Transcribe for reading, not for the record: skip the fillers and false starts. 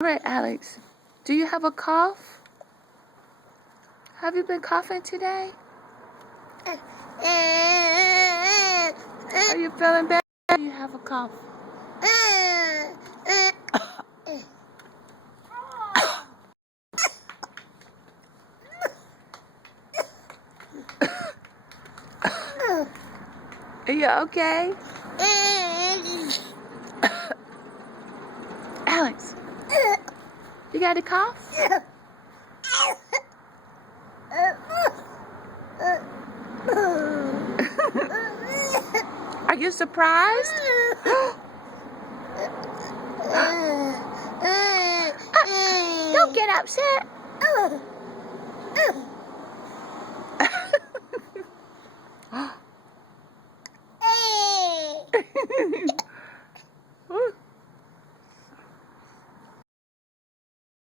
All right, Alex, do you have a cough? Have you been coughing today? Are you feeling better? Do you have a cough? Are you okay? Alex, you got a cough? Are you surprised? Don't get upset.